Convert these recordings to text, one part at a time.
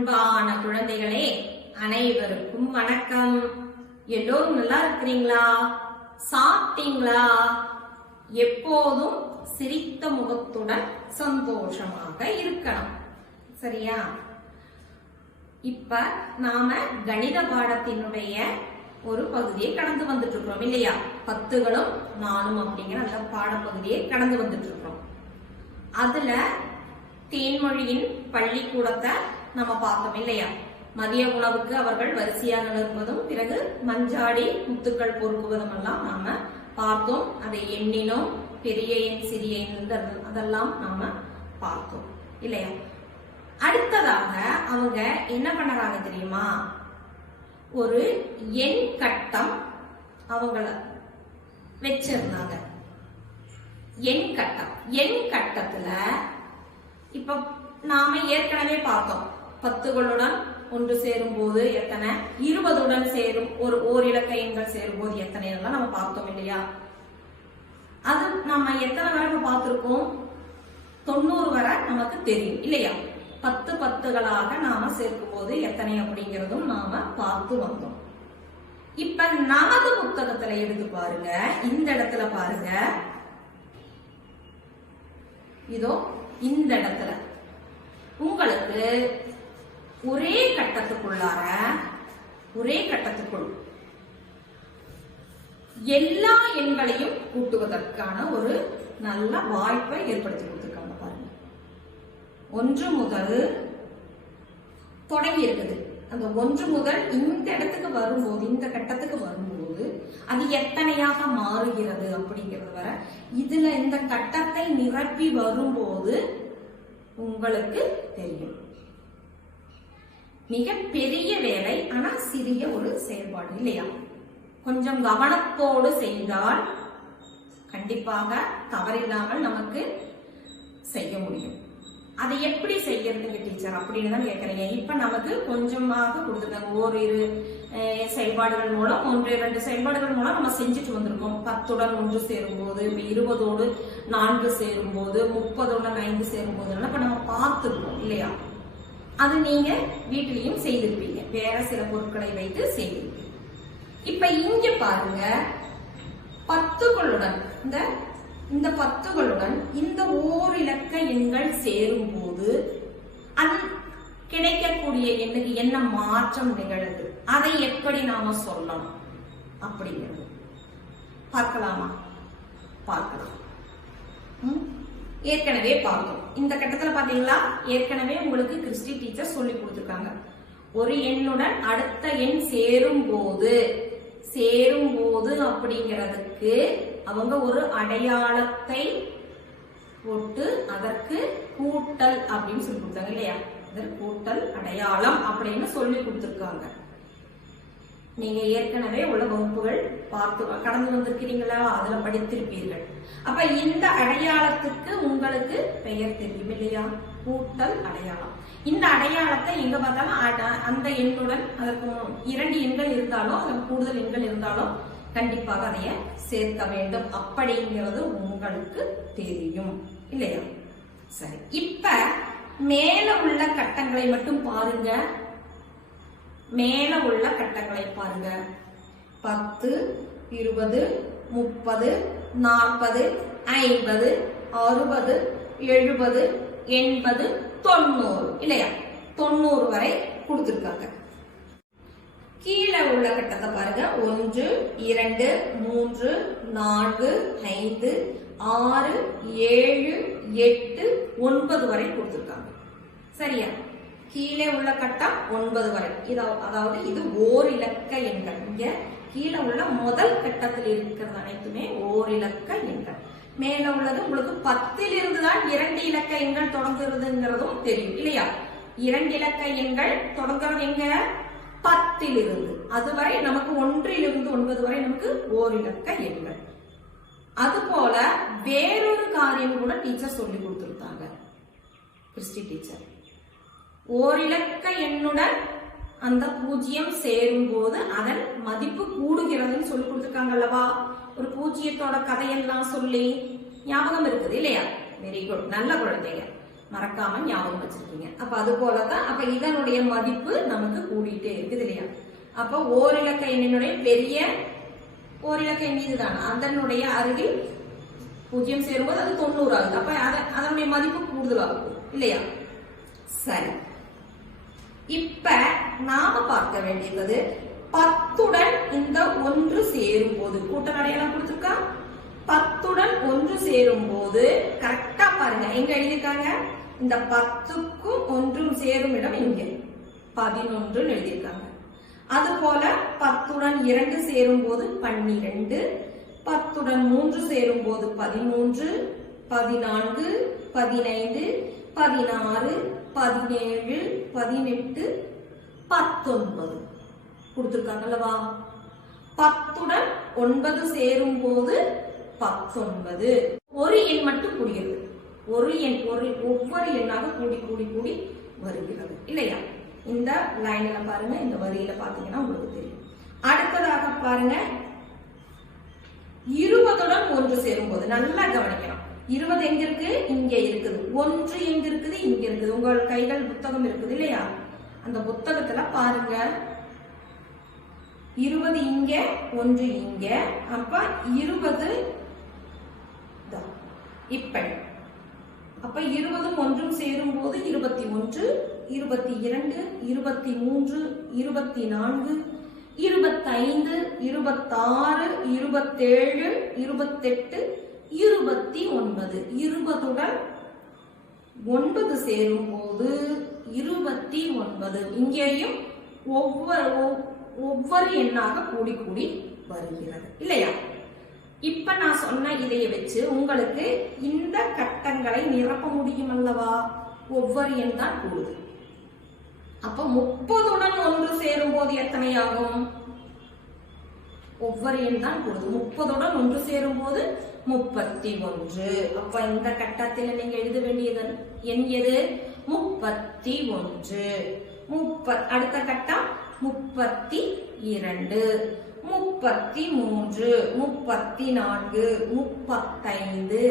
அன்பான குழந்தைகளே, அனைவருக்கும் வணக்கம். எல்லோரும் நல்லா இருக்கிறீங்களா? சாப்பிட்டீங்களா? எப்போதும் சிரித்த முகத்துடன் சந்தோஷமாக இருக்கணும். சரியா? இப்ப நாம கணித பாடத்தினுடைய ஒரு பகுதியை கடந்து வந்துட்டு இருக்கிறோம் இல்லையா? 10களும் 4ம் அப்படிங்கிற அந்த பாடப்பகுதியை கடந்து வந்துட்டு இருக்கிறோம். அதுல தேன்மொழியின் பள்ளிக்கூடத்தை நம்ம பார்த்தோம் இல்லையா? மதிய உணவுக்கு அவர்கள் வரிசையாக நிற்பதும், பிறகு மஞ்சாடி முத்துக்கள் பொறுக்குவதும் எல்லாம் நாம பார்த்தோம். அதை எண்ணினோம், பெரிய எண் சிறிய எண் அதெல்லாம் நாம பார்த்தோம் இல்லையா? அடுத்ததாக அவங்க என்ன பண்றாங்க தெரியுமா? ஒரு எண் கட்டம் அவங்கள வச்சிருந்தாங்க. எண் கட்டத்துல இப்ப நாம ஏற்கனவே பார்த்தோம், 10களுடன் ஒன்று சேரும் போது எத்தனை, 20உடன் சேரும் ஒரு ஓரிலக்க எண்கள் சேரும் போது எத்தனை எல்லாம் நம்ம பார்த்தோம் இல்லையா? அது நம்ம எத்தனை வரை பார்த்திருக்கோம்? 90 வரை நமக்கு தெரியும் இல்லையா? 10 10களாக நாம சேர்க்கும் போது எத்தனை அப்படிங்கிறதும் நாம பார்த்து வந்தோம். இப்ப நமது புத்தகத்துல எடுத்து பாருங்க. இந்த இடத்துல பாருங்க, இதோ இந்த இடத்துல உங்களுக்கு ஒரே கட்டத்துக்குள் எல்லா எண்களையும் கூட்டுவதற்கான ஒரு நல்ல வாய்ப்பை ஏற்படுத்தி கொடுத்திருக்காங்க. பாருங்க, 1 முதல் தொடங்கி இருக்குது. அந்த 1 முதல் இந்த இடத்துக்கு வரும்போது, இந்த கட்டத்துக்கு வரும்போது அது எத்தனையாக மாறுகிறது அப்படிங்கிறது வர இதுல இந்த கட்டத்தை நிரப்பி வரும்போது உங்களுக்கு தெரியும். மிக பெரிய வேலை, ஆனா சிறிய ஒரு செயல்பாடு இல்லையா? கொஞ்சம் கவனத்தோடு செய்தால் கண்டிப்பாக தவறில்லாமல் நமக்கு செய்ய முடியும். அதை எப்படி செய்யறதுங்க டீச்சர் அப்படின்னு தான் கேட்கறீங்க. இப்ப நமக்கு கொஞ்சமாக கொடுத்துருக்காங்க. ஓரிரு செயல்பாடுகள் மூலம், 1-2 செயல்பாடுகள் மூலம் நம்ம செஞ்சுட்டு வந்திருக்கோம். 10உடன் 1 சேரும் போது, 20ஓடு 4 சேரும் போது, 30உடன் 5 சேரும் போது இப்ப நம்ம பார்த்துருக்கோம் இல்லையா? அது நீங்க வீட்டிலையும் செய்திருப்பீங்க, வேற சில பொருட்களை வைத்து செய்திருப்பீங்க. இப்ப இங்க பாருங்க, 10களுடன் இந்த 10களுடன் இந்த ஓரிலக்க எண்கள் சேரும் போது கிடைக்கக்கூடிய எண்ணுக்கு என்ன மாற்றம் நிகழுது, அதை எப்படி நாம சொல்லணும் அப்படிங்கிறது பார்க்கலாமா? பார்க்கலாம். ஏற்கனவே பார்த்தோம். இந்த கட்டத்துல பாத்தீங்களா, ஏற்கனவே உங்களுக்கு கிறிஸ்டி டீச்சர் சொல்லி கொடுத்திருக்காங்க. ஒரு எண்ணுடன் அடுத்த எண் சேரும் போது அப்படிங்கிறதுக்கு அவங்க ஒரு அடையாளத்தை போட்டு அதற்கு கூட்டல் அப்படின்னு சொல்லி கொடுத்தாங்க இல்லையா? கூட்டல் அடையாளம் அப்படின்னு சொல்லி கொடுத்திருக்காங்க. நீங்க ஏற்கனவே உள்ள வகுப்புகள் பார்த்து கடந்து வந்திருக்கிறீங்களா? அதுல படித்திருப்பீர்கள். அப்ப இந்த அடையாளத்துக்கு உங்களுக்கு பெயர் தெரியும் இல்லையா? கூட்டல் அடையாளம். இந்த அடையாளத்தை எங்க பார்த்தாலும் அந்த எண்ணுடன் அதற்கு 2 எண்கள் இருந்தாலும், அதற்கு கூடுதல் எண்கள் இருந்தாலும் கண்டிப்பாக அதைய சேர்க்க வேண்டும் அப்படிங்கிறது உங்களுக்கு தெரியும் இல்லையா? சரி, இப்ப மேல உள்ள கட்டங்களை மட்டும் பாருங்க. மேல உள்ள கட்டங்களை பாருங்க. 10, 20, 30, 40, 50, 60, 70, 80, 90 இல்லையா? 90 வரை கொடுத்திருக்காங்க. கீழே உள்ள கட்டத்தை பாருங்க. 1, 2, 3, 4, 5, 6, 7, 8, 9 வரை கொடுத்திருக்காங்க. சரியா? கீழே உள்ள கட்டம் 9 வரை. அதாவது இது ஓரிலக்க எண்கள். இங்க கீழே உள்ள முதல் கட்டத்தில் இருக்கிறது அனைத்துமே ஓரிலக்க எண்கள். மேல உள்ளது உங்களுக்கு 10லிருந்து தான் 2 இலக்க எண்கள் தொடங்குறதுங்கிறதும் தெரியும் இல்லையா? 2 இலக்க எண்கள் தொடங்குறது எங்க? 10லிருந்து. அதுவரை நமக்கு 1லிருந்து 9 வரை நமக்கு ஓரிலக்க எண்கள். அதுபோல வேறொரு காரியம் கூட டீச்சர் சொல்லி கொடுத்திருந்தாங்க, கிறிஸ்டி டீச்சர். ஓரிலக்க எண்ணுடன் அந்த 0 சேரும் போது அதன் மதிப்பு கூடுகிறதுன்னு சொல்லி கொடுத்திருக்காங்க அல்லவா? ஒரு 0த்தோட கதையெல்லாம் சொல்லி ஞாபகம் இருக்குது இல்லையா? வெரி குட், நல்ல குழந்தைங்க. மறக்காம ஞாபகம் வச்சிருக்கீங்க. அப்ப அது போலதான் அப்ப இதனுடைய மதிப்பு நமக்கு கூடிட்டே இருக்குது இல்லையா? அப்ப ஓரிலக்க எண்ணினுடைய பெரிய ஓரிலக்க எண் இதுதான், அதனுடைய அருகில் 0 சேரும்போது அது 90 ஆகுது. அப்ப அதனுடைய மதிப்பு கூடுதலாகும் இல்லையா? சரி, இப்ப நாம பார்க்க வேண்டியது 10உடன் இந்த 1 சேரும் போது கூட்டல் அடையாளம் கொடுத்திருக்கா. 10உடன் 1 சேரும் போது கரெக்டா பாருங்க, எங்க எழுதியிருக்காங்க, இந்த 10க்கும் 1 சேரும் இடம் இங்க 11 எழுதியிருக்காங்க. அது போல 10உடன் 2 சேரும் போது 12, 10உடன் 3 சேரும் போது 13, 14, 15, 16, 17, 18, 19 கொடுத்திருக்காங்கல்லவா. 10உடன் 9 சேரும் போது 19. ஒரு எண் மட்டும் கூடுகிறது, ஒரு எண் ஒவ்வொரு எண்ணாக கூடி கூடி கூடி வருகிறது இல்லையா? இந்த லைன்ல பாருங்க, இந்த வரியில பாத்தீங்கன்னா உங்களுக்கு தெரியும். அடுத்ததாக பாருங்க, 20உடன் 1 சேரும் போது நல்லா கவனிக்கணும். 20 எங்க இருக்கு? இங்க இருக்குது. 1 எங்க இருக்குது? இங்க இருக்குது. உங்கள் கைகள் புத்தகம் இருக்குது இல்லையா? அந்த புத்தகத்துல பாருங்க, 20 இங்க, 1 இங்க. அப்ப 20 இப்படி. அப்ப 20ம் 1ம் சேரும் போது 21, 22, 23, 24, 25, 26, 27, 28, 29. 20உடன் 9 சேரும் போது 29. இங்கேயும் ஒவ்வொரு எண்ணாக கூடி கூடி வருகிறது இல்லையா? இப்ப நான் சொன்ன இதைய வச்சு உங்களுக்கு இந்த கட்டங்களை நிரப்ப முடியும் அல்லவா? ஒவ்வொரு எண் தான் கூடுது. அப்ப 30உடன் 1 சேரும் போது எத்தனை ஆகும்? ஒவ்வொரு எண் தான் கூடுது. 30உடன் 1 சேரும் போது 31. அப்ப இந்த கட்டத்தில் நீங்க எழுத வேண்டியது எண் எது? 31. அடுத்த கட்டம் 32, 33, 34, 35,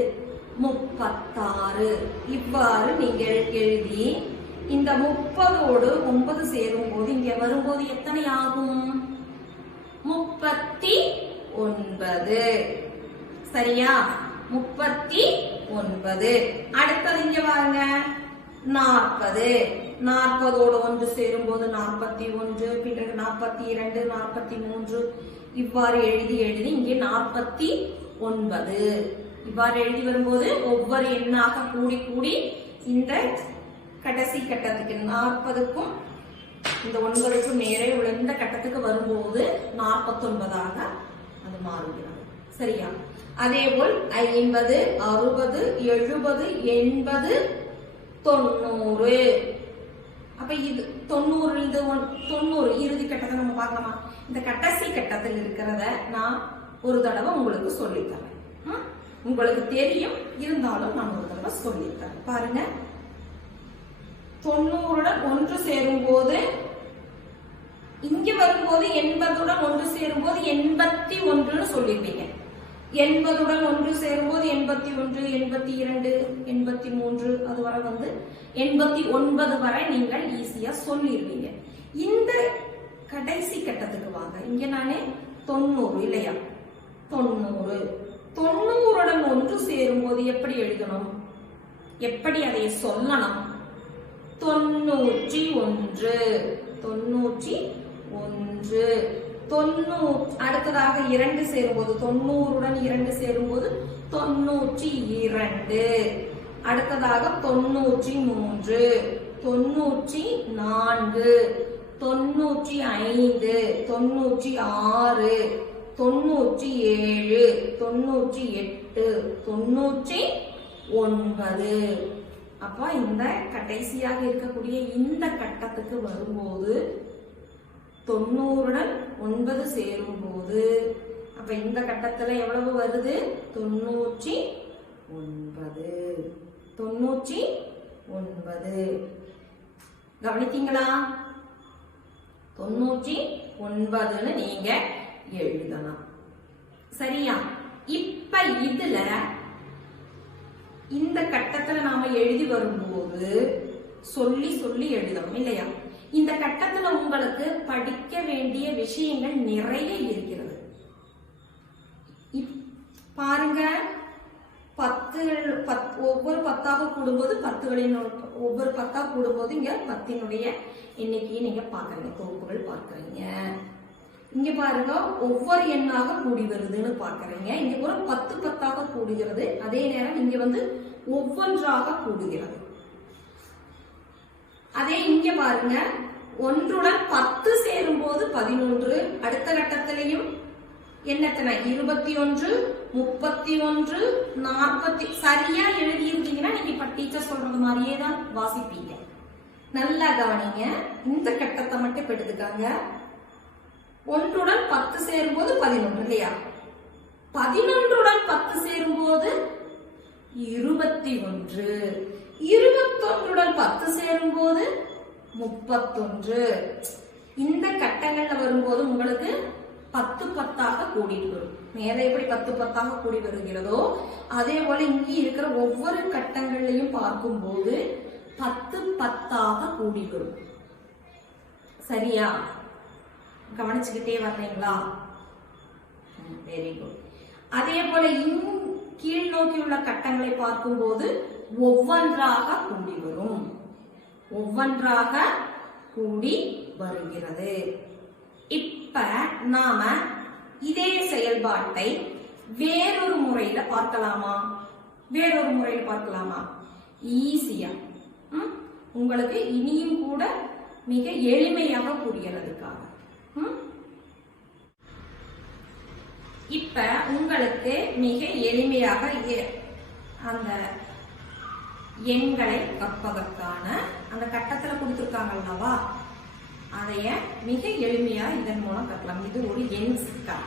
36 இவ்வாறு நீங்கள் எழுதி இந்த 30ஓடு 9 சேரும் போது இங்க வரும்போது எத்தனை ஆகும்? 39. சரியா? 39. அடுத்தது இங்க பாருங்க, 40. 40ஓடு 1 சேரும் போது 41, பிறகு 42, 43 இவ்வாறு எழுதி எழுதி இங்கே 49 இவ்வாறு எழுதி வரும்போது ஒவ்வொரு எண்ணாக கூடி கூடி இந்த கடைசி கட்டத்துக்கு 40க்கும் இந்த 9க்கும் நேரே உள்ள இந்த கட்டத்துக்கு வரும்போது 49ஆக அது மாறுகிறது. சரியா? அதே போல் 50, 60, 70, 80, 90. அப்ப இது 90 இறுதி கட்டத்தை நம்ம பார்க்கலாமா? இந்த கடைசி கட்டத்தில் இருக்கிறத நான் ஒரு தடவை உங்களுக்கு சொல்லித்தரேன். உங்களுக்கு தெரியும், இருந்தாலும் நான் ஒரு தடவை சொல்லித்தரேன். பாருங்க, 90உடன் 1 சேரும் போது இங்க வரும்போது 80உடன் 1 சேரும் போது 81 சொல்லிருப்பீங்க. 80உடன் 1 சேரும் போது 81, 82, 83 அது வரை வந்து 89 வரை நீங்கள் ஈஸியா சொல்லிருவீங்க. இந்த கடைசி கட்டத்துக்கு வாங்க. இங்க நானே 90 இல்லையா? 90உடன் 1 சேரும் போது எப்படி எழுதணும்? எப்படி அதை சொல்லணும்? 91. அடுத்ததாக 2 சேரும்போது 90உடன் 2 சேரும்போது 92. அடுத்ததாக 93, 94, 95, 96, 97, 98, 99. அப்ப இந்த கடைசியாக இருக்கக்கூடிய இந்த கட்டத்துக்கு வரும்போது 90உடன் 9 சேரும் போது அப்ப இந்த கட்டத்துல எவ்வளவு வருது? 99. கவனித்தீங்களா? 99 நீங்க எழுதலாம். சரியா? இப்ப இதுல இந்த கட்டத்துல நாம எழுதி எழுதி வரும்போது சொல்லி சொல்லி எழுதணும் இல்லையா? இந்த கட்டத்துல உங்களுக்கு படிக்க வேண்டிய விஷயங்கள் நிறைய இருக்கிறது. பாருங்க, ஒவ்வொரு 10ஆக கூடும்போது 10களின் ஒவ்வொரு 10ஆக கூடும்போது இங்க 10னுடைய எண்ணிக்கையை நீங்க பாக்குறீங்க, தொகுப்புகள் பாக்குறீங்க. இங்க பாருங்க, ஒவ்வொரு எண்ணாக கூடி வருதுன்னு பாக்குறீங்க. இங்க ஒரு 10 10ஆக கூடுகிறது. அதே நேரம் இங்க வந்து ஒவ்வொன்றாக கூடுகிறது. அதே இங்க பாருங்க, 1உடன் 10 சேரும் போது 11. அடுத்த கட்டத்திலையும் எத்தனை? 21, 31, 40. சரியா எழுதி இருக்கீங்கன்னா நீங்க இப்ப டீச்சர் சொல்றது மாதிரியே தான் வாசிப்பீங்க. நல்லா கவனிங்க, இந்த கட்டத்தை மட்டும் இப்ப எடுத்துக்காங்க. 1உடன் 10 சேரும் போது 11 இல்லையா? 11உடன் 10 சேரும் போது 21. 21உடன் 10 சேரும் போது 31. இந்த கட்டங்கள்ல வரும்போது உங்களுக்கு 10 10ஆக கூடிட்டு வரும். மேலே எப்படி 10 10ஆக கூடி வருகிறதோ அதே போல இங்கே இருக்கிற ஒவ்வொரு கட்டங்களையும் பார்க்கும்போது 10 10ஆக கூடி வரும். சரியா? கவனிச்சுக்கிட்டே வர்றீங்களா? Very good. அதே போல கீழ் நோக்கி உள்ள கட்டங்களை பார்க்கும்போது ஒவ்வொன்றாக கூடி வரும். ஒவ்வொன்றாக கூடி வருகிறது. இப்ப நாம இதே செயல்பாட்டை வேறொரு முறையில பார்க்கலாமா? வேறொரு முறையில பார்க்கலாமா? ஈஸியா உங்களுக்கு இனியும் கூட மிக எளிமையாக புரியறதுக்காக இப்ப உங்களுக்கு மிக எளிமையாக அந்த எண்களை கற்பதற்கான அந்த கட்டத்துல கொடுத்திருக்காங்க அல்லவா, அதைய மிக எளிமையா இதன் மூலம் கற்கலாம். இது ஒரு எண் சிக்கல்.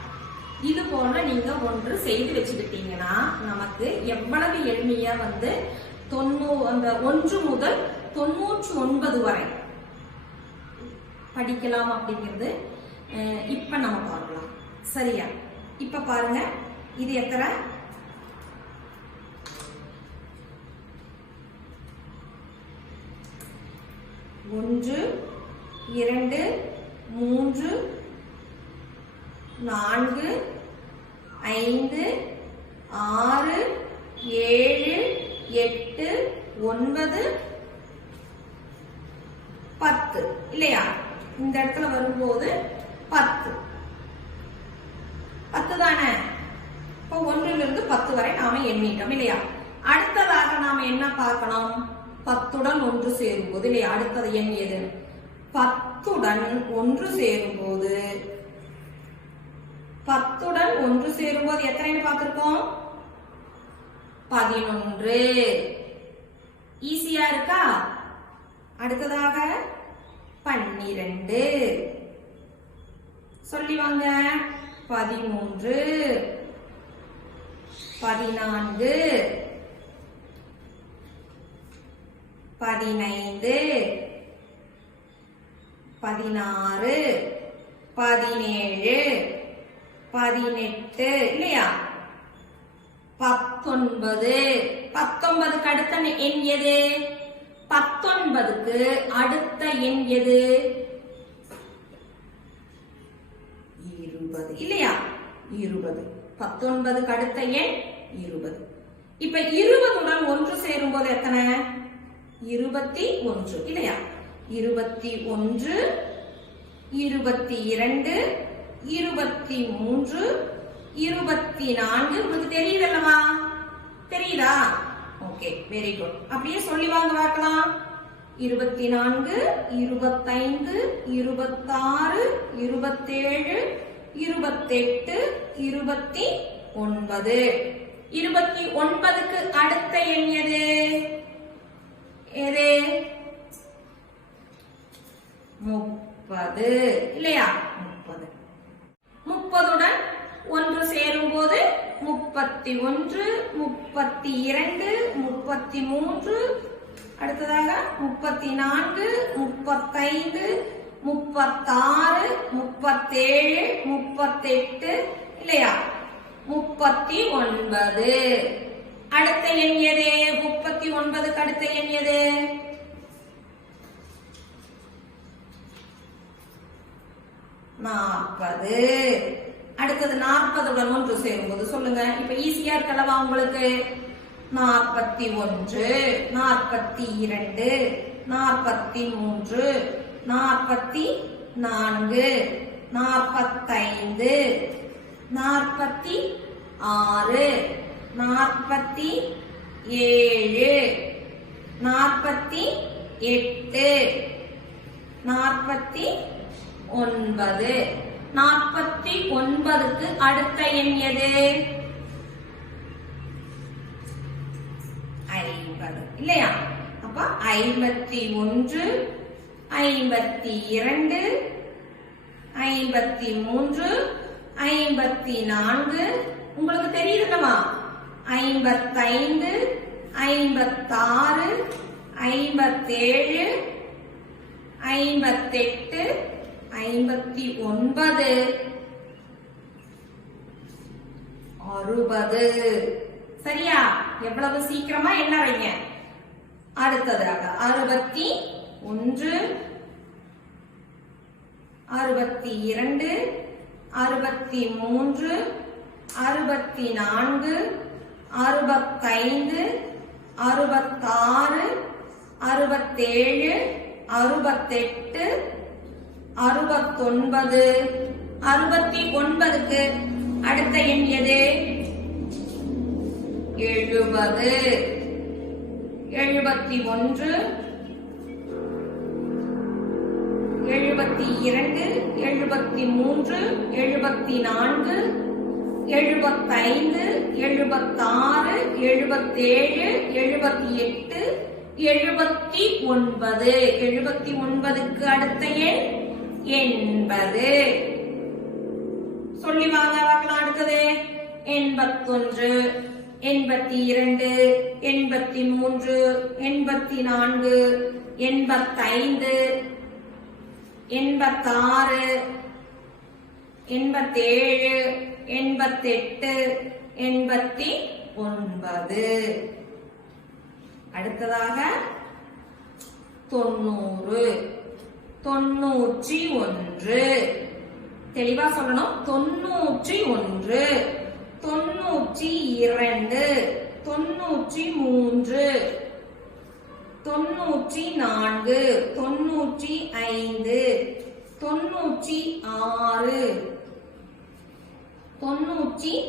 இது போல நீங்க ஒன்று செய்து வச்சுக்கிட்டீங்கன்னா நமக்கு எவ்வளவு எளிமையா வந்து 1 முதல் 99 வரை படிக்கலாம் அப்படிங்கிறது இப்ப நம்ம பார்க்கலாம். சரியா? இப்ப பாருங்க, இது எத்தனை? 1 2 3 4 5 6 7 8 9 10 இல்லையா? இந்த இடத்துல வரும்போது 10 தானே. இப்போ 1லிருந்து 10 வரை நாம எண்ணிட்டோம் இல்லையா? அடுத்ததாக நாம என்ன பார்க்கணும்? 10உடன் 1 சேரும்போது இல்லையா? அடுத்தது எண் எது? 10உடன் 1 சேரும்போது 10உடன் 1 சேரும்போது எத்தனைன்னு பார்த்திருக்கோம்? 11. ஈஸியா இருக்கா? அடுத்ததாக 12. சொல்லி வாங்க. 13 14 15 16 17 18 இல்லையா? 19. 19க்கு அடுத்த எண் எது? 19க்கு அடுத்த எண் எது? 20 இல்லையா? 20. 19க்கு அடுத்த எண் 20. இப்ப 20உடன் 1 சேரும்போது எத்தனை? 21 இல்லையா? 21 22 23 24. உங்களுக்கு தெரியுதல்லவா? தெரியுதா? Okay, very good. அப்படியே சொல்லி வாங்க பார்க்கலாம். 24 25 26 27 28 29. 29க்கு அடுத்த எண் எது? எது? 30 இல்லையா? 30. 30உடன் 1 சேரும்போது 31 32 33. அடுத்ததாக 34 35 36 37 38 இல்லையா? 39. அடுத்த எண் எது? 49 அடுத்த எண் எது? 40. அடுத்தது 40 1 சேரும்போது சொல்லுங்க. இப்ப ஈஸியா இருக்கலவா உங்களுக்கு? 41, 42, 43, 44, 45, 46, 47, 48, 49. 49க்கு அடுத்த எண் எது? 50 இல்லையா? அப்ப 51, 52, 53, 54. உங்களுக்கு தெரியுதுல்லவா? 55, 56, 57, 58, 59, 60. சரியா? எவ்வளவு சீக்கிரமா எண்ணறீங்க. அடுத்ததாக 61, 62, 63, 64, 65, 66, 67, 68, 69. 69க்கு அடுத்த எண் எது? 70. 71, 72, 73, 74, 75, 76, 77, 78, 79. 79க்கு அடுத்த எண் 80. சொல்லி வாங்க பார்க்கலாம். அடுத்தது 81, 82, 83, 84, 85, 86, 87, 88, 89. அடுத்ததாக 90, 91. தெளிவா சொல்லணும். 91, 92, 93, 94, 95, 96,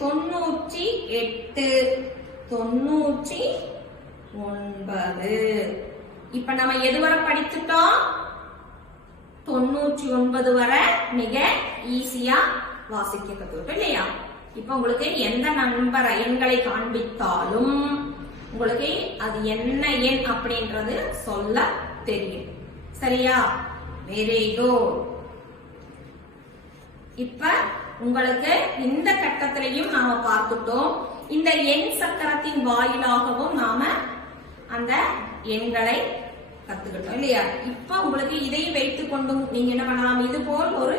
97, 98, 99. இப்ப நம்ம எதுவரை படித்துட்டோம்? 99 வரை மிக ஈஸியா வாசிக்க கத்துக்கிட்டோம் இல்லையா? இப்ப உங்களுக்கு எந்த நம்பர் எண்களை காண்பித்தாலும் உங்களுக்கு அது என்ன எண் அப்படின்றது சொல்ல தெரியும். சரியா? Very good. இப்ப உங்களுக்கு இந்த கட்டத்திலையும் நாம பார்த்துட்டோம். இந்த எண் சக்கரத்தின் வாயிலாகவும் நாம அந்த எண்களை கத்துக்கிட்டோம் இல்லையா? இப்ப உங்களுக்கு இதை வைத்துக் கொண்டும் நீங்க என்ன பண்ணலாம்? இது போல் ஒரு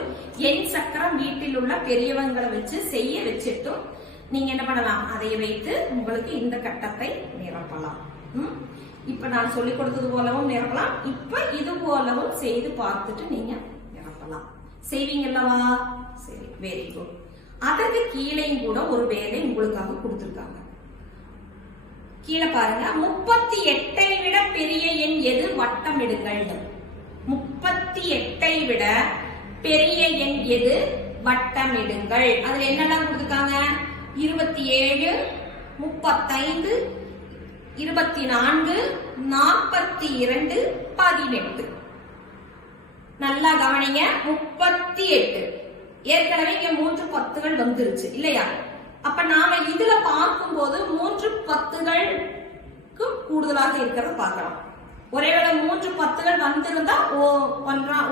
எண் சக்கரம் வீட்டில் உள்ள பெரியவங்களை வச்சு செய்ய வச்சுட்டும் நீங்க என்ன பண்ணலாம்? அதை வைத்து உங்களுக்கு இந்த கட்டத்தை நிரப்பலாம். இப்ப நான் சொல்லிக் கொடுத்தது போலவும் நிரப்பலாம். இப்ப இது போலவும் செய்து பார்த்துட்டு நீங்க நிரப்பலாம். செய்வீங்கல்லவா? சரி, வெரி குட். அதற்கு கீழேயும் கூட ஒரு வேலை உங்களுக்காக கொடுத்திருக்காங்க. கீழே பாருங்க. 38ஐ விட பெரிய எண் எது? வட்டமிடுங்கள். 38ஐ விட பெரிய எண் எது? வட்டமிடுங்கள். அதுல என்னெல்லாம் கொடுத்திருக்காங்க? 27, 35, 24, 42, 18. நல்லா கவனிங்க. 38 ஏற்கனவே இங்க 3 10கள் வந்துருச்சு இல்லையா? அப்ப நாம இதுல பார்க்கும்போது 3 10களுக்கு கூடுதலாக இருக்கிறத பார்க்கலாம். ஒருவேளை 3 10கள் வந்திருந்தா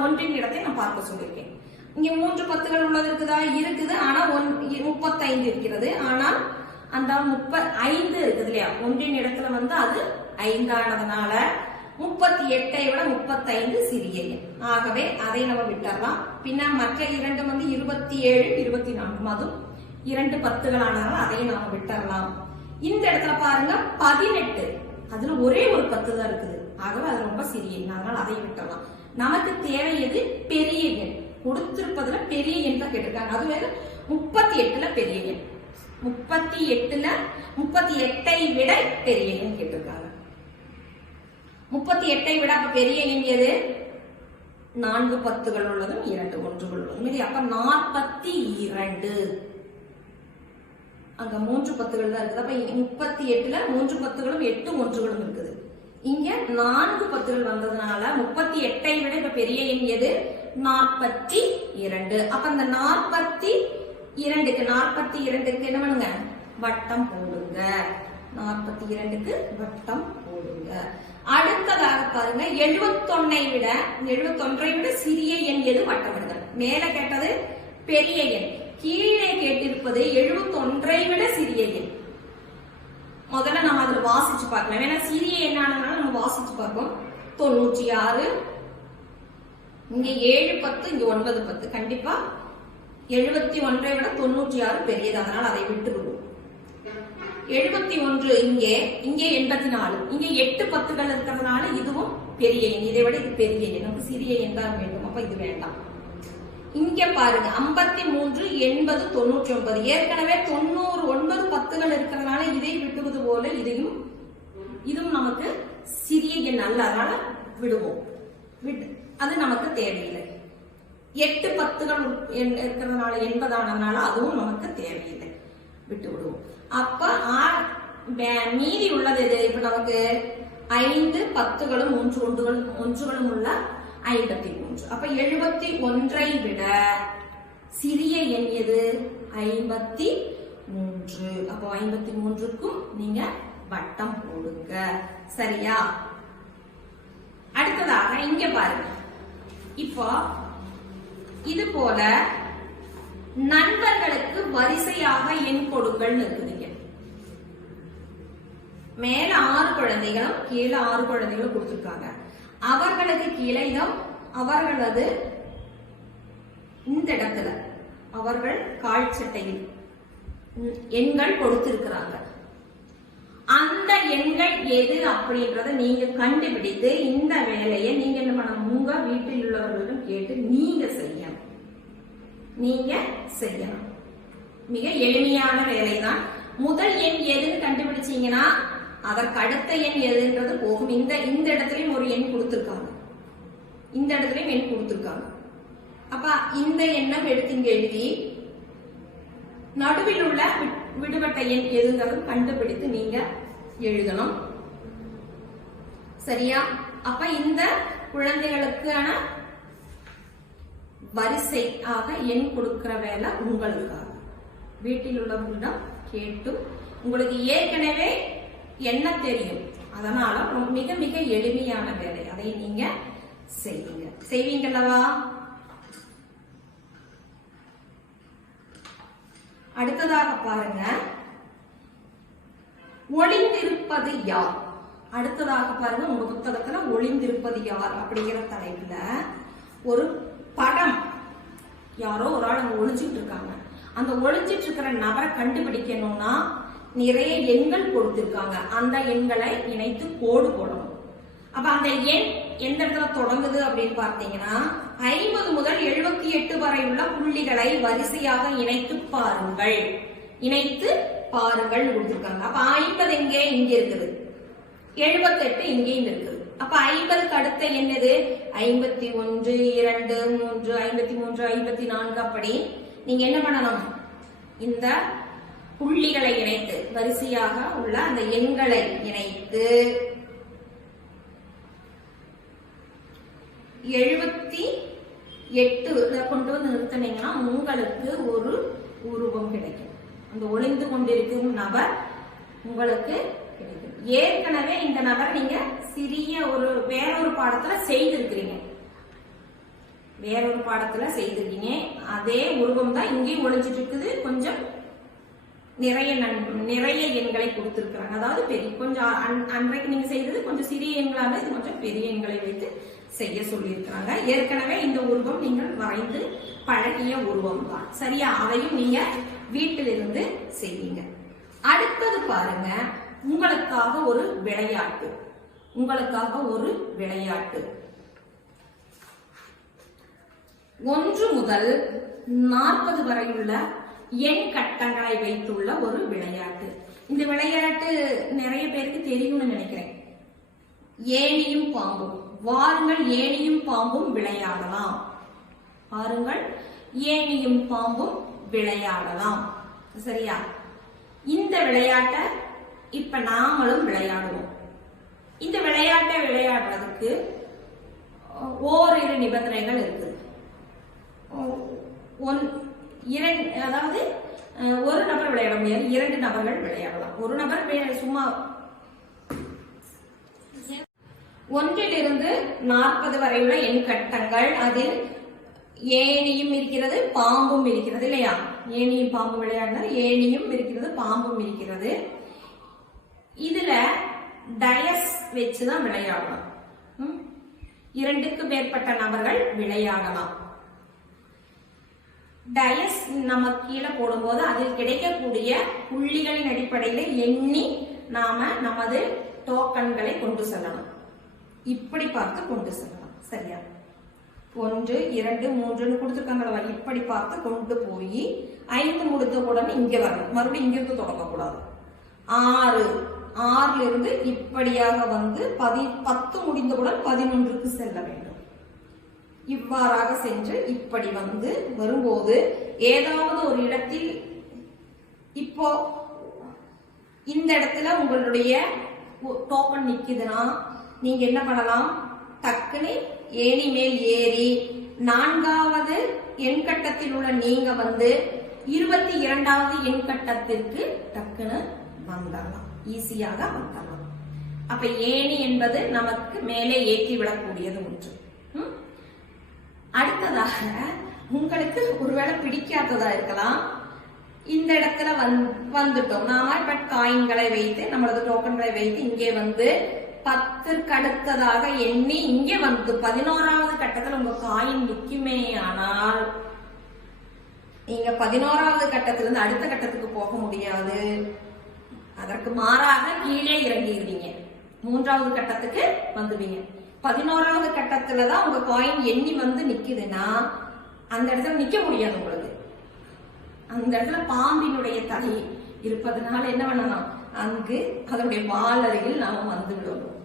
ஒன்றின் இடத்தை நான் பார்க்க சொல்லியிருக்கேன். இங்க 3 10கள் உள்ளது இருக்குதா? இருக்குது. ஆனா 35 இருக்கிறது. ஆனால் அந்த 35 இருக்குது இல்லையா? ஒன்றின் இடத்துல வந்து அது 5 ஆனதுனால 38ஐ விட 35 சிறிய எண். ஆகவே அதை நம்ம விட்டுறலாம். பின்ன மற்ற இரண்டு வந்து 27, 24 அதுவும் 2 10கள் ஆனதால அதையும் நாம விட்டுறலாம். இந்த இடத்துல பாருங்க 18, அதுல ஒரே ஒரு 10 தான் இருக்குது. ஆகவே அது ரொம்ப சிறிய எண், அதனால அதை விட்டுறலாம். நமக்கு தேவை எது? பெரிய எண். கொடுத்திருப்பதுல பெரிய எண் தான் கேட்டிருக்காங்க. அது வேற 38ல பெரிய எண். 38ல 38ஐ விட பெரிய எண் கேட்டிருக்காங்க. 38ஐ விட அப்ப பெரிய எண் எது? 4 10கள் உள்ளதும் 2 1கள் உள்ளதும். இது அப்ப 42. அங்க 3 10கள் தான் இருக்குது. அப்ப 38ல 3 10களும் 8 1களும் இருக்குது. இங்க 4 10கள் வந்ததுனால 38ஐ விட இப்ப பெரிய எண் எது? 42. அப்ப அந்த 42க்கு என்ன பண்ணுங்க? வட்டம் போடுங்க. 42க்கு வட்டம் போடுங்க. அடுத்ததாக பாருங்க 71ஐ விட சிறிய எண் எது? வட்டமிடுதல். மேல கேட்டது பெரிய எண், கீழே கேட்டிருப்பது 71ஐ விட சிறிய எண். முதல்ல நம்ம அதுல வாசிச்சு பார்க்கலாம். ஏன்னா சிறிய எண்ணானதுனால நம்ம வாசிச்சு பார்ப்போம். 96, இங்க 7 10, இங்க 9 10. கண்டிப்பா 71ஐ விட 96 பெரியது, அதனால அதை விட்டு விடுவோம். 71 இங்கே 84, இங்க 8 10கள் இருக்கிறதுனால இதுவும் பெரிய எண். இதை விட இது பெரிய எண், நமக்கு சிறிய எண் தான் வேண்டும். அப்ப இது வேண்டாம். இங்க பாருங்க 53 80 99, ஏற்கனவே 90 9 10கள் இருக்கிறதுனால இதை விட்டுவது போல இதுவும் நமக்கு சிறிய எண் அல்ல, அதனால விடுவோம். அது நமக்கு தேவையில்லை. 8 10கள் இருக்கிறதுனால 80 ஆனதுனால அதுவும் நமக்கு தேவையில்லை, விட்டு விடுவோம். அப்ப மீதி உள்ளது எது? இப்ப நமக்கு 5 10களும் 1 1களும் உள்ள 53. அப்ப 71ஐ விட சிறிய எண் எது? 53. அப்ப 53க்கும் நீங்க வட்டம் போடுங்க. சரியா? அடுத்ததாக இங்க பாருங்க. இப்போ இது போல நண்பர்களுக்கு வரிசையாக எண் கொடுங்கள் இருக்குதுங்க. மேல 6 குழந்தைகளும் கீழே 6 குழந்தைகளும் கொடுத்திருக்காங்க. அவர்களுக்கு கீழே அவர்களது இந்த இடத்துல அவர்கள் கால் சட்டையில் எண்கள் கொடுத்திருக்கிறாங்க. அந்த எண்கள் எது அப்படின்றத நீங்க கண்டுபிடித்து இந்த வேலையை நீங்க என்ன பண்ணணும்? உங்க வீட்டில் உள்ளவர்களிடம் கேட்டு நீங்க செய்யணும். மிக எளிமையான வேலைதான். முதல் எண் எதுன்னு கண்டுபிடிச்சீங்கன்னா அதற்கு அடுத்த எண் எதுன்றது போகும். இந்த இடத்துலயும் ஒரு எண் கொடுத்திருக்காங்க, இந்த இடத்துலயும் எண் கொடுத்திருக்காங்க. அப்ப இந்த எண்ணம் எடுத்து இங்க எழுதி நடுவில் உள்ள விடுபட்ட எண் எதுங்கிறது கண்டுபிடித்து நீங்க எழுதணும். சரியா? அப்ப இந்த குழந்தைகளுக்கான வரிசையாக எண் கொடுக்கிற வேலை உங்களுக்காக. வீட்டில் உள்ளவர்களிடம் கேட்டு உங்களுக்கு ஏற்கனவே என்ன தெரியும், அதனால மிக மிக எளிமையான வேலை. அதை நீங்க செய்வீங்கல்லவா? அடுத்ததாக பாருங்க, ஒளிந்திருப்பது யார்? அடுத்ததாக பாருங்க, உங்க புத்தகத்துல ஒளிந்திருப்பது யார் அப்படிங்கிற தலைப்புல ஒரு படம், யாரோ ஒரு ஆள் அங்க ஒளிஞ்சிட்டு இருக்காங்க. அந்த ஒளிஞ்சிட்டு இருக்கிற நபரை கண்டுபிடிக்கணும்னா நிறைய எண்கள் கொடுத்திருக்காங்க. அந்த எண்களை இணைத்து கோடு போடணும். அப்ப அந்த எண் எந்த இடத்துல தொடங்குது அப்படின்னு பார்த்தீங்கன்னா 50 முதல் 78 வரை உள்ள புள்ளிகளை வரிசையாக இணைத்து பாருங்கள் கொடுத்திருக்காங்க. அப்ப 50 எங்கே? இங்க இருக்குது. 78 இங்கேயும் இருக்குது. அப்ப 50க்கு அடுத்த என்னது? 51 2 3 53 54. அப்படி நீங்க என்ன பண்ணணும்? இந்த புள்ளிகளை இணைத்து வரிசையாக உள்ள அந்த எண்களை இணைத்து 78 கொண்டு வந்து நிறுத்தினீங்கன்னா உங்களுக்கு ஒரு உருவம் கிடைக்கும். அந்த ஒளிந்து கொண்டிருக்கும் நபர் உங்களுக்கு கிடைக்கும். ஏற்கனவே இந்த நபர் நீங்க சிறிய வேறொரு பாடத்துல செய்திருக்கீங்க. அதே உருவம் தான் இங்கேயும் ஒளிஞ்சிட்டு இருக்குது. கொஞ்சம் நிறைய எண்களை கொடுத்திருக்கிறாங்க. அதாவது கொஞ்சம் அன்றைக்கு நீங்க செய்தது கொஞ்சம் சிறிய எண்களாக, இது கொஞ்சம் பெரிய எண்களை வைத்து செய்ய சொல்லி இருக்கிறாங்க. ஏற்கனவே இந்த உருவம் நீங்கள் வரைந்து பழகிய உருவம் தான். சரியா? அதையும் நீங்க வீட்டிலிருந்து செய்வீங்க. அடுத்தது பாருங்க, உங்களுக்காக ஒரு விளையாட்டு. 1 முதல் 40 வரையுள்ள எண் கட்டங்களை வைத்துள்ள ஒரு விளையாட்டு. இந்த விளையாட்டு நிறைய பேருக்கு தெரியும்னு நினைக்கிறேன். ஏணியும் பாம்பும். வாருங்கள், ஏணியும் பாம்பும் விளையாடலாம். சரியா? இந்த விளையாட்டை இப்ப நாமளும் விளையாடுவோம். இந்த விளையாட்டை விளையாடுறதுக்கு ஓரிரு நிபந்தனைகள் இருக்குது. அதாவது ஒரு நபர் விளையாட முடியாது, 2 நபர்கள் விளையாடலாம். ஒரு நபர் சும்மா 1 - 40 வரையுள்ள எண் கட்டங்கள். அதில் ஏணியும் இருக்கிறது, பாம்பும் இருக்கிறது இல்லையா? ஏணியும் பாம்பும் விளையாடினால் ஏணியும் இருக்கிறது, பாம்பும் இருக்கிறது. இதுல டயஸ் வச்சுதான் விளையாடலாம். 2க்கு மேற்பட்ட நபர்கள் விளையாடலாம். டயஸ் நம்ம கீழே போடும்போது அதில் கிடைக்கக்கூடிய புள்ளிகளின் அடிப்படையில எண்ணி நாம நமது டோக்கன்களை கொண்டு செல்லணும். இப்படி பார்த்து கொண்டு செல்லலாம். சரியா? 1 2 3 கொடுத்துருக்காங்களா? இப்படி பார்த்து கொண்டு போய் 5 முடித்த உடனே இங்க வரணும். மறுபடியும் இங்கிருந்து தொடங்கக்கூடாது. 6 இருந்து இப்படியாக வந்து 10 முடிந்தவுடன் 11க்கு செல்ல வேண்டும். இவ்வாறாக சென்று இப்படி வந்து வரும்போது ஏதாவது ஒரு இடத்தில், இப்போ இந்த இடத்துல உங்களுடைய டோக்கன் நிக்குதுன்னா நீங்க என்ன பண்ணலாம்? டக்குன்னு ஏணி மேல் ஏறி 4வது எண் கட்டத்தில் உள்ள நீங்க வந்து 22வது எண் கட்டத்திற்கு டக்குன்னு வந்துடலாம். ஈஸியாக வந்துடலாம். அப்ப ஏணி என்பது நமக்கு மேலே ஏற்றி விடக்கூடியது ஒன்று. அடுத்ததாக உங்களுக்கு ஒருவேளை பிடிக்காததா இருக்கலாம். இந்த இடத்துல வந்துட்டோம். நாம இப்ப காயின்களை வைத்து, நம்மளது டோக்கன்களை வைத்து இங்கே வந்து 10க்கு அடுத்ததாக எண்ணி இங்கே வந்து 11வது கட்டத்தில் உங்க காயின் நிக்குமே. ஆனால் நீங்க 11வது கட்டத்திலிருந்து அடுத்த கட்டத்துக்கு போக முடியாது. அதற்கு மாறாக கீழே இறங்கிடுவீங்க. 3வது கட்டத்துக்கு வந்துவீங்க. 11வது கட்டத்துலதான் உங்க காயின் எண்ணி வந்து நிக்குதுன்னா அந்த இடத்துல நிக்க முடியாது உங்களுக்கு. அந்த இடத்துல பாம்பினுடைய தலை இருப்பதனால என்ன பண்ணலாம்? அங்கு அதனுடைய வால் அருகில் நாம வந்து விடுவோம்.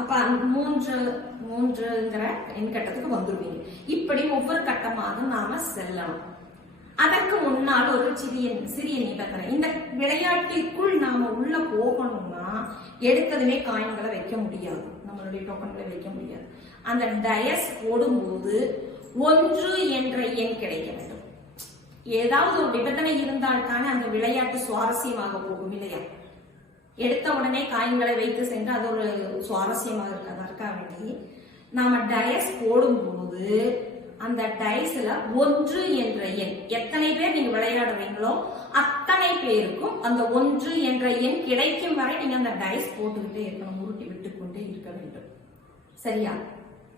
அப்ப 3ங்கிற எண் கட்டத்துக்கு வந்துருவீங்க. இப்படி ஒவ்வொரு கட்டமாக நாம செல்லணும். அதற்கு முன்னால் ஒரு சிறிய நிபந்தனை. இந்த விளையாட்டிற்குள் நாம உள்ள போகணும்னா எடுத்ததுமே காயின்களை வைக்க முடியாது. நம்மளுடைய டோக்கன்களை வைக்க முடியாது. அந்த டயஸ் போடும்போது 1 என்ற எண் கிடைக்க வேண்டும். ஏதாவது ஒரு நிபந்தனை இருந்தால்தானே அந்த விளையாட்டு சுவாரஸ்யமாக போகும் இல்லையா? எடுத்த உடனே காயின்களை வைத்து சென்று அது ஒரு சுவாரஸ்யமாக இருக்காதற்காக வேண்டி நாம டயஸ் போடும்போது அந்த டயஸ்ல 1 என்ற எண், எத்தனை பேர் நீங்க விளையாடுறீங்களோ அத்தனை பேருக்கும் அந்த 1 என்ற எண் கிடைக்கும் வரை நீங்க அந்த டயஸ் போட்டுக்கிட்டே இருக்கணும். உருட்டி விட்டு கொண்டே இருக்க வேண்டும். சரியா?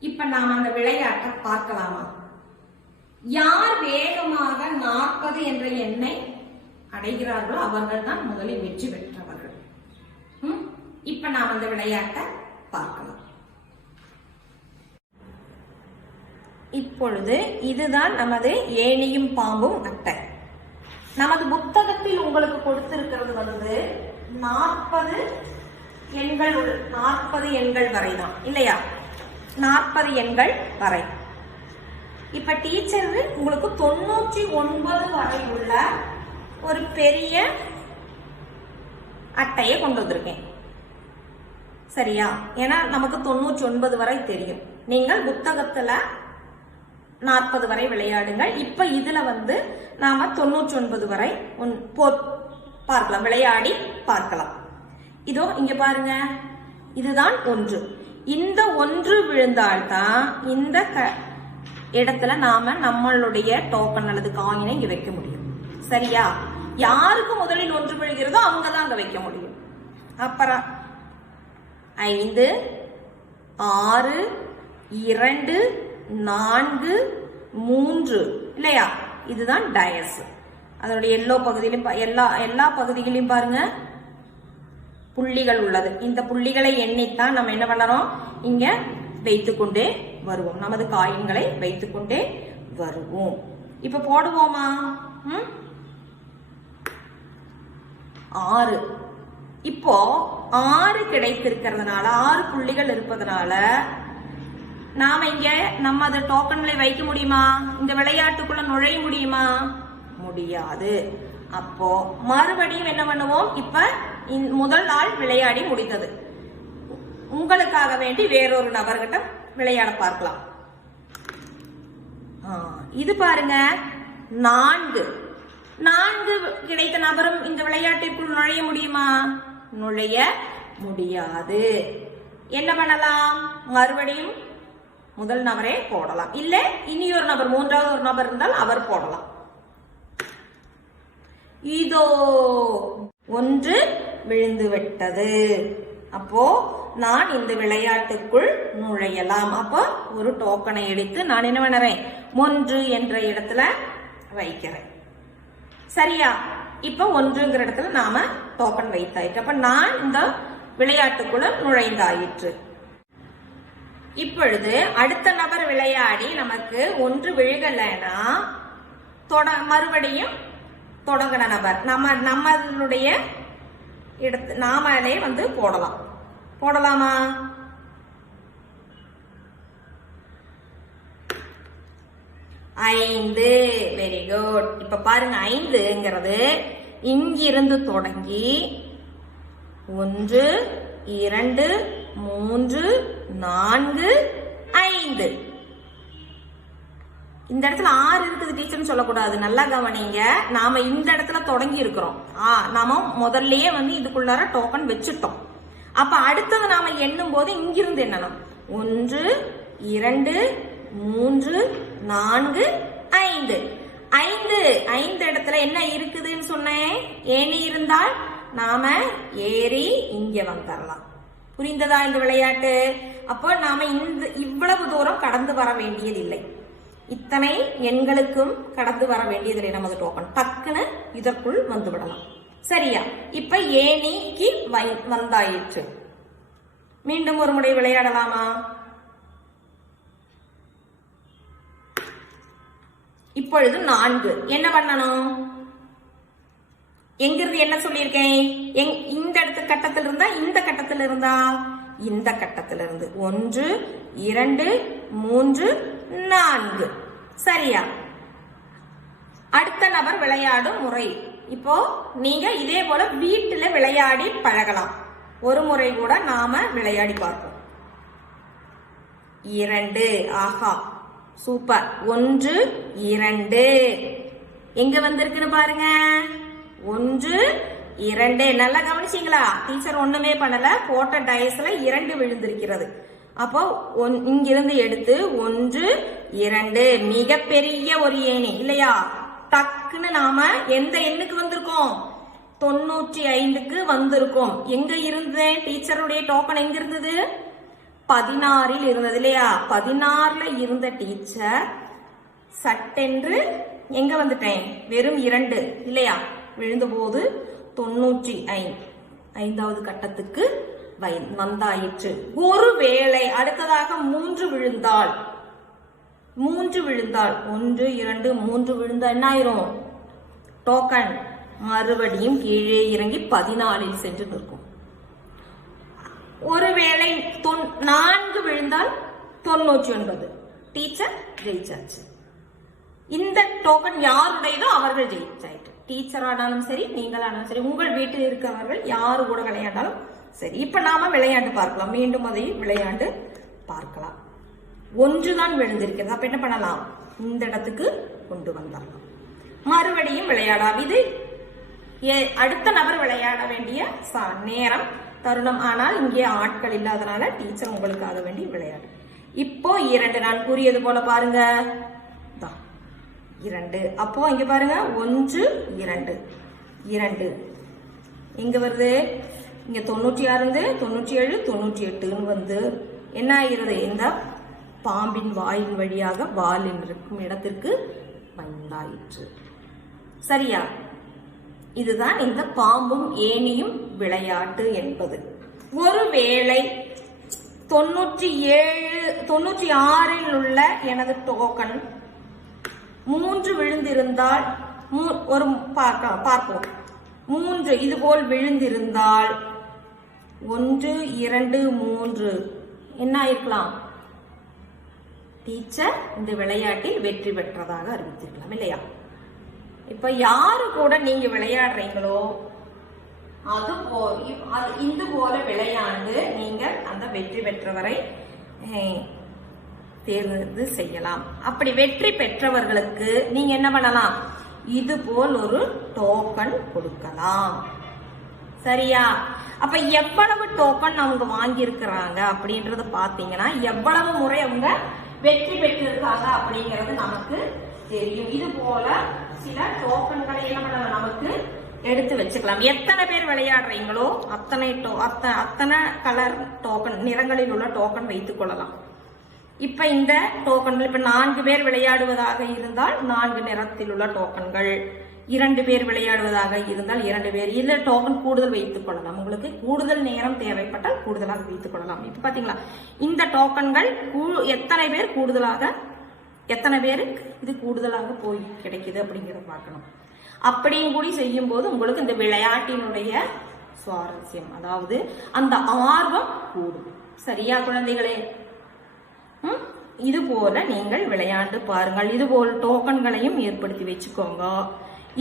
இப்ப நாம அந்த விளையாட்டை பார்க்கலாமா? யார் வேகமாக 40 என்ற எண்ணை அடைகிறார்களோ அவர்கள் தான் முதலில் வெற்றி பெற்றவர்கள். இப்ப நாம் அந்த விளையாட்டை பார்க்கலாம். இப்பொழுது இதுதான் நமது ஏணியும் பாம்பும் அட்டை. நமது புத்தகத்தில் உங்களுக்கு கொடுத்திருக்கிறது வந்து 40 எண்கள் வரைதான் இல்லையா? 40 எண்கள் வரை. இப்ப டீச்சர் உங்களுக்கு 99 வரை உள்ள ஒரு பெரிய அட்டையை கொண்டு வந்திருக்கேன். சரியா? ஏன்னா நமக்கு 99 வரை தெரியும். நீங்கள் புத்தகத்துல 40 வரை விளையாடுங்கள். இப்ப இதுல வந்து நாம 99 வரை பார்க்கலாம், விளையாடி பார்க்கலாம். இதோ இங்க பாருங்க, இதுதான் 1. இந்த 1 விழுந்தால்தான் இந்த இடத்துல நாம நம்மளுடைய டோக்கன் அல்லது காயினை இங்க வைக்க முடியும். சரியா? யாருக்கு முதலில் 1 விழுகிறதோ அவங்கதான் அங்க வைக்க முடியும். அப்புறம் 5 6 2 4 3 இல்லையா? இதுதான் டயஸ். அதனுடைய எல்லோ பகுதியிலும் எல்லா பகுதிகளையும் பாருங்க புள்ளிகள் உள்ளது. இந்த புள்ளிகளை எண்ணித்தான் நம்ம என்ன பண்ணறோம், இங்க வைத்துக்கொண்டே வருவோம். நமது காயின்களை வைத்துக்கொண்டே வருவோம். இப்ப போடுவோமா? 6. இப்போ 6 கிடைத்திருக்கிறதுனால, 6 புள்ளிகள் இருப்பதனால நாம இங்க நம்ம அந்த டோக்கன்களை வைக்க முடியுமா? இந்த விளையாட்டுக்குள்ள நுழைய முடியுமா? முடியாது. அப்போ மறுபடியும் என்ன பண்ணுவோம், இப்ப முதல் நாள் விளையாடி முடித்தது. உங்களுக்காக வேண்டி வேறொரு நபர்கிட்ட விளையாட பார்க்கலாம். இது பாருங்க 4 கிடைத்த நபரும் இந்த விளையாட்டிற்குள் நுழைய முடியுமா? நுழைய முடியாது. என்ன பண்ணலாம், மறுபடியும் முதல் நபரே போடலாம். இல்ல இனி ஒரு நபர், மூன்றாவது ஒரு நபர் இருந்தால் அவர் போடலாம். இதோ 1 விழுந்து விட்டது. அப்போ நான் இந்த விளையாட்டுக்குள் நுழையலாம். அப்போ ஒரு டோக்கனை எடுத்து நான் என்ன பண்ணுறேன், 1 என்ற இடத்துல வைக்கிறேன். சரியா? இப்ப 1ங்கிற இடத்துல நாம டோக்கன் வைத்தாயிற்று. அப்ப நான் இந்த விளையாட்டுக்குள்ள நுழைந்தாயிற்று. இப்பொழுது அடுத்த நபர் விளையாடி நமக்கு 1 விழுகலைன்னா மறுபடியும் தொடங்கின நபர் நம்மளுடைய இடத்து நாமளே போடலாம். போடலாமா? ஐந்து. Very good. இப்ப பாருங்க 5ங்கிறது இங்கிருந்து தொடங்கி 1 2 3 4 5. இந்த இடத்துல 6 இருக்குது டீச்சர்னு சொல்லக்கூடாது. நல்லா கவனிங்க. நாம இந்த இடத்துல தொடங்கி இருக்கிறோம். நாம முதல்லயே இதுக்குள்ளார டோக்கன் வச்சுட்டோம். அப்ப அடுத்தது நாம எண்ணும் போது இங்கிருந்து எண்ணணும். 1 2 3 4 5. 5 இடத்துல என்ன இருக்குதுன்னு சொன்னேன், ஏணி இருந்தால் நாம ஏறி இங்க வந்துடலாம். புரிந்ததா இந்த விளையாட்டு? அப்போ நாம இவ்வளவு தூரம் கடந்து வர வேண்டியதில்லை. இத்தனை எண்களுக்கும் கடந்து வர வேண்டியதில்லை. நமது டோக்கன் டக்குன்னு இதற்குள் வந்து விடலாம். சரியா? இப்ப ஏணிக்கு வந்தாயிற்று. மீண்டும் ஒரு முறை விளையாடலாமா? இப்பொழுது 4. என்ன பண்ணணும், எங்கிருந்து என்ன சொல்லியிருக்கேன், இந்த இடத்து கட்டத்தில் இருந்தா இந்த கட்டத்தில் இருந்தா இந்த கட்டத்தில் இருந்து 1 2 3 4. சரியா? அடுத்த நபர் விளையாடும் முறை. இப்போ நீங்க இதே போல வீட்டுல விளையாடி பழகலாம். ஒரு முறை கூட நாம விளையாடி பார்ப்போம். 2. ஆஹா, சூப்பர். 1 2 எங்க வந்திருக்குன்னு பாருங்க. 1 2. நல்லா கவனிச்சீங்களா? டீச்சர் ஒண்ணுமே பண்ணல, போட்ட டயஸ்ல 2 விழுந்திருக்கிறது. அப்போ இங்கிருந்து எடுத்து 1 2 மிகப்பெரிய ஒரு ஏணி இல்லையா? டக்குன்னு நாம எந்த எண்ணுக்கு வந்திருக்கோம், 95க்கு வந்திருக்கோம். எங்க இருந்தது டீச்சருடைய டோக்கன்? எங்க இருந்தது? 16ல் இருந்தது இல்லையா? 16ல இருந்த டீச்சர் சட்டென்று எங்க வந்துட்டேன், வெறும் 2 இல்லையா? விழுந்த போது 95வது கட்டத்துக்கு வந்தாயிற்று. ஒருவேளை அடுத்ததாக 3 விழுந்தால் 1 2 3 விழுந்தா என்ன ஆயிரும், டோக்கன் மறுபடியும் கீழே இறங்கி 14ல் சென்று நிற்கும். ஒருவேளை 4 விழுந்தால் 99. டீச்சர் ஜெயிச்சாச்சு. இந்த டோக்கன் யாருடையதோ அவர்கள் ஜெயிச்சாயிட்டு. டீச்சர் ஆனாலும் சரி, நீங்களானாலும் சரி, உங்கள் வீட்டில் இருக்கிறவர்கள் யாரு கூட விளையாண்டாலும் சரி. இப்ப நாம விளையாண்டு பார்க்கலாம். மீண்டும் அதை விளையாண்டு பார்க்கலாம். 1 தான் விழுந்திருக்கிறது. அப்ப என்ன பண்ணலாம், இந்த இடத்துக்கு கொண்டு வந்துடலாம். மறுபடியும் விளையாடலாம். இது அடுத்த நபர் விளையாட வேண்டிய நேரம் தருணம். ஆனால் இங்கே ஆட்கள் இல்லாதனால டீச்சர் உங்களுக்காக வேண்டி விளையாடு. இப்போ 2 நான் கூறியது போல பாருங்க, 2. அப்போ இங்க பாருங்க 1 2 2 எங்க வருது, இங்க 96 இருந்து 97 98ன்னு வந்து என்ன ஆகிறது, இந்த பாம்பின் வாயின் வழியாக வால் இருக்கும் இடத்திற்கு வந்தாயிற்று. சரியா? இதுதான் இந்த பாம்பும் ஏணியும் விளையாட்டு என்பது. ஒருவேளை 96 உள்ள எனது டோக்கன் 3 விழுந்திருந்தால் ஒரு பார்ப்போம். 3 இதுபோல் விழுந்திருந்தால் 1 2 3 என்ன இருக்கலாம்? டீச்சர் இந்த விளையாட்டில் வெற்றி பெற்றதாக அறிவித்திருக்கலாம் இல்லையா? இப்ப யாரு கூட நீங்க விளையாடுறீங்களோ இது போல விளையாண்டு நீங்கள் அந்த வெற்றி பெற்றவரை தேர்வு செய்யலாம். அப்படி வெற்றி பெற்றவர்களுக்கு நீங்க என்ன பண்ணலாம்? இது போல் ஒரு டோக்கன் கொடுக்கலாம். சரியா? அப்ப எவ்வளவு டோக்கன் அவங்க வாங்கி இருக்கிறாங்க அப்படின்றது பாத்தீங்கன்னா எவ்வளவு முறை அவங்க வெற்றி பெற்றிருக்காங்க அப்படிங்கிறது நமக்கு தெரியும். இது போல சில டோக்கன்களை என்ன பண்ணலாம்? நமக்கு எடுத்து வச்சுக்கலாம். எத்தனை பேர் விளையாடுறீங்களோ அத்தனை கலர் டோக்கன், நிறங்களில் உள்ள டோக்கன் வைத்துக் கொள்ளலாம். இப்ப இந்த டோக்கன்கள் இப்ப 4 பேர் விளையாடுவதாக இருந்தால் 4 நிறத்தில் உள்ள டோக்கன்கள், 2 பேர் விளையாடுவதாக இருந்தால் 2 பேர். இல்ல டோக்கன் கூடுதல் வைத்துக் கொள்ளலாம். உங்களுக்கு கூடுதல் நேரம் தேவைப்பட்டால் கூடுதலாக வைத்துக் கொள்ளலாம். இப்ப பாத்தீங்களா இந்த டோக்கன்கள் எத்தனை பேர் கூடுதலாக, எத்தனை பேருக்கு இது கூடுதலாக போய் கிடைக்குது அப்படிங்கறத பார்க்கணும். அப்படியும் கூடி செய்யும் போது உங்களுக்கு இந்த விளையாட்டினுடைய சுவாரஸ்யம், அதாவது அந்த ஆர்வம் கூடும். சரியா குழந்தைகளே? இது போல நீங்கள் விளையாண்டு பாருங்கள். இது போல டோக்கன்களையும் ஏற்படுத்தி வச்சுக்கோங்க.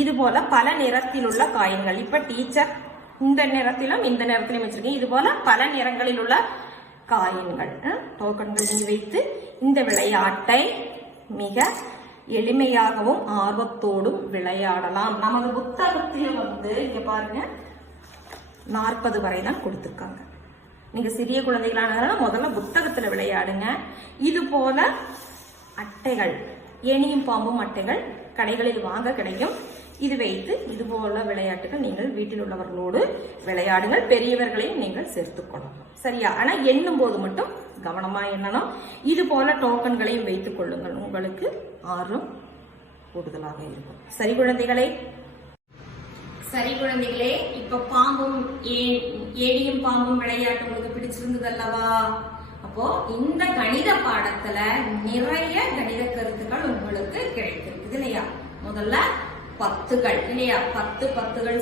இது போல பல நிறத்தில் உள்ள காயின்கள், இப்ப டீச்சர் இந்த நிறத்திலும் இந்த நிறத்திலும் வச்சிருக்கீங்க. இது போல பல நிறங்களில் உள்ள காயின்கள், டோக்கன்கள் நீங்க வைத்து இந்த விளையாட்டை மிக எளிமையாகவும் ஆர்வத்தோடும் விளையாடலாம். நமது புத்தகத்தில் இங்க பாருங்க 40 வரை தான் கொடுத்திருக்காங்க. நீங்க சிறிய குழந்தைகளானதால முதல்ல புத்தகத்துல விளையாடுங்க. இது போல அட்டைகள், ஏணியும் பாம்பும் அட்டைகள் கடைகளில் வாங்க கிடைக்கும். இது வைத்து இது போல விளையாட்டுகள் நீங்கள் வீட்டில் உள்ளவர்களோடு விளையாடுங்கள். பெரியவர்களையும் நீங்கள் சேர்த்துக் கொள்ளலாம். சரியா? ஆனா எண்ணும் போது மட்டும் கவனமா எண்ணணும். இது போல டோக்கன்களையும் வைத்துக் கொள்ளுங்கள். உங்களுக்கு ஆர்வம் கூடுதலாக இருக்கும். சரி குழந்தைகளே? சரி குழந்தைகளே, இப்ப பாம்பும் ஏணியும் பாம்பும் விளையாட்டு உங்களுக்கு பிடிச்சிருந்தது அல்லவா? அப்போ இந்த கணித பாடத்துல நிறைய கணித கருத்துக்கள் உங்களுக்கு கிடைத்திருக்குது இல்லையா? முதல்ல 10கள் இல்லையா? 10 10கள்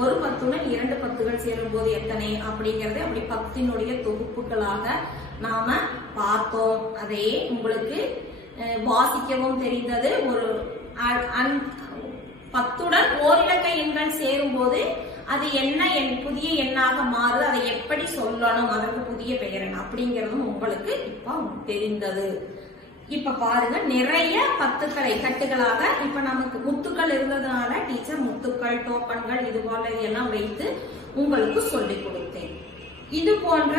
ஒரு 10உடன் 2 10கள் சேரும் போது எத்தனை அப்படிங்கறது அப்படி 10னுடைய தொகுப்புகளாக நாம பார்த்தோம். அதே உங்களுக்கு வாசிக்கவும் தெரிந்தது. ஒரு 10உடன் ஓரிலக்க எண்கள் சேரும் போது அது என்ன புதிய எண்ணாக மாறுது, அதை எப்படி சொல்லணும், அதற்கு புதிய பெயர் என்ன அப்படிங்கறதும் உங்களுக்கு இப்ப தெரிந்தது. இப்ப பாருங்க, நிறைய 10களை கட்டுகளாக இப்ப நமக்கு முத்துக்கள் இருந்ததுனால டீச்சர் முத்துக்கள், டோக்கன்கள் இது போல எல்லாம் வைத்து உங்களுக்கு சொல்லிக் கொடுத்தேன். இது போன்ற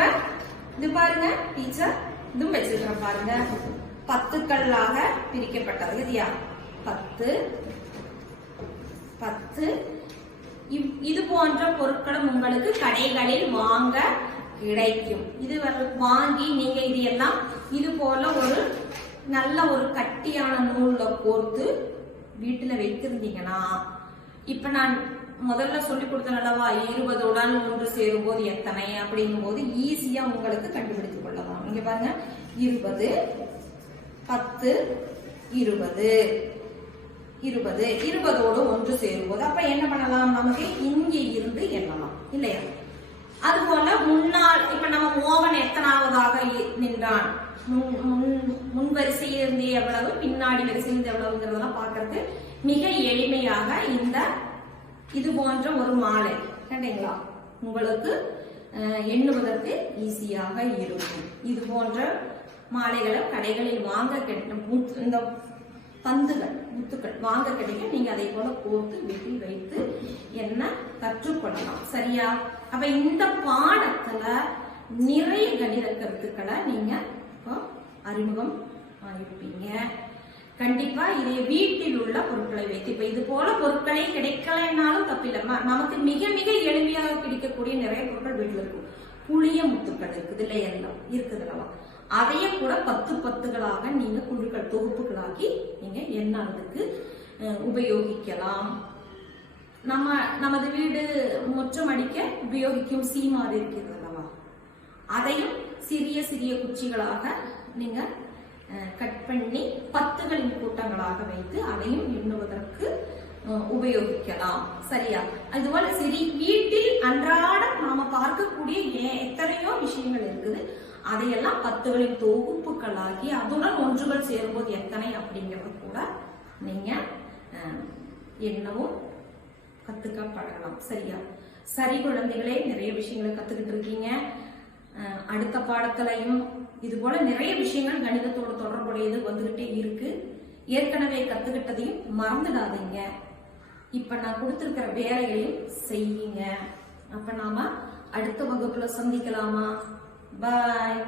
இது பாருங்க டீச்சர் இதுவும் வச்சிருக்க பாருங்க, 10களாக பிரிக்கப்பட்டது இல்லையா? 10 10 இது போன்ற பொருட்களும் உங்களுக்கு கடைகளில் வாங்க கிடைக்கும். இது வாங்கி நீங்க இது எல்லாம் இது போல ஒரு நல்ல ஒரு கட்டியான நூல்ல கோர்த்து வீட்டுல வைத்திருந்தீங்கன்னா, இப்ப நான் முதல்ல சொல்லி கொடுத்தேன் அல்லவா, 20உடன் 1 சேரும் போது எத்தனை அப்படிங்கும் போது ஈஸியா உங்களுக்கு கண்டுபிடித்துக் கொள்ளலாம். இங்க பாருங்க, 20 10 20 20ஓடு 1 சேரும் போது அப்ப என்ன பண்ணலாம்? நமக்கு இங்க இருந்து எண்ணலாம் இல்லையா? அதுபோல முன்னால் இப்ப நம்ம மோகன் எத்தனாவதாக நின்றான், முன் வரிசையில் இருந்து எவ்வளவு, பின்னாடி வரிசையில் இருந்து எவ்வளவுங்கிறதெல்லாம் பார்க்கறது மிக எளிமையாக இந்த இது போன்ற ஒரு மாலை கண்டீங்களா உங்களுக்கு எண்ணுவதற்கு ஈஸியாக இருக்கும். இது போன்ற மாலைகளை கடைகளில் வாங்க கிடைக்கும். இந்த பந்துகள் முத்துக்கள் வாங்க கிடைக்கும். நீங்க அதை போல கோர்த்து வீட்டில் வைத்து என்ன கற்றுக்கொள்ளலாம். சரியா? அப்ப இந்த பாடத்துல நிறைய கணித கருத்துக்களை நீங்க அறிமுகம் ஆயிருப்பீங்க. கண்டிப்பா இதை வீட்டில் உள்ள பொருட்களை வைத்து இப்ப இது போல பொருட்களே கிடைக்கலன்னாலும் தப்பில்லை. நமக்கு மிக மிக எளிமையாக கிடைக்கக்கூடிய நிறைய பொருட்கள் வீட்டில் இருக்கும். புளிய முத்துக்கள் இருக்குது இல்ல, எல்லாம் இருக்குதுல்லவா, அதைய கூட 10 10களாக நீங்க குழுக்கள் தொகுப்புகளாக்கி நீங்க எண்ணறதுக்கு உபயோகிக்கலாம். நமது வீடு முற்றம் அடிக்க உபயோகிக்கும் சீமாறு இருக்கிறது அல்லவா, அதையும் சிறிய சிறிய குச்சிகளாக நீங்க கட் பண்ணி 10களின் கூட்டங்களாக வைத்து அதையும் எண்ணுவதற்கு உபயோகிக்கலாம். சரியா? அதுபோல சரி, வீட்டில் அன்றாடம் நாம பார்க்கக்கூடிய எத்தனையோ விஷயங்கள் இருக்குது. அதையெல்லாம் 10களின் தொகுப்புகளாகி அதுடன் ஒன்றுகள் சேரும்போது எத்தனை அப்படிங்கறது கூட நீங்க எண்ணவும் கத்துக்க பழகலாம். சரியா? சரி குழந்தைகளே, நிறைய விஷயங்களை கத்துக்கிட்டு இருக்கீங்க. அடுத்த பாடத்திலையும் இது போல நிறைய விஷயங்கள் கணிதத்தோட தொடர்புடையது வந்துகிட்டே இருக்கு. ஏற்கனவே கத்துக்கிட்டதையும் மறந்துடாதீங்க. இப்ப நான் கொடுத்திருக்கிற வேலைகளையும் செய்யுங்க. அப்ப நாம அடுத்த வகுப்புல சந்திக்கலாமா? பாய்.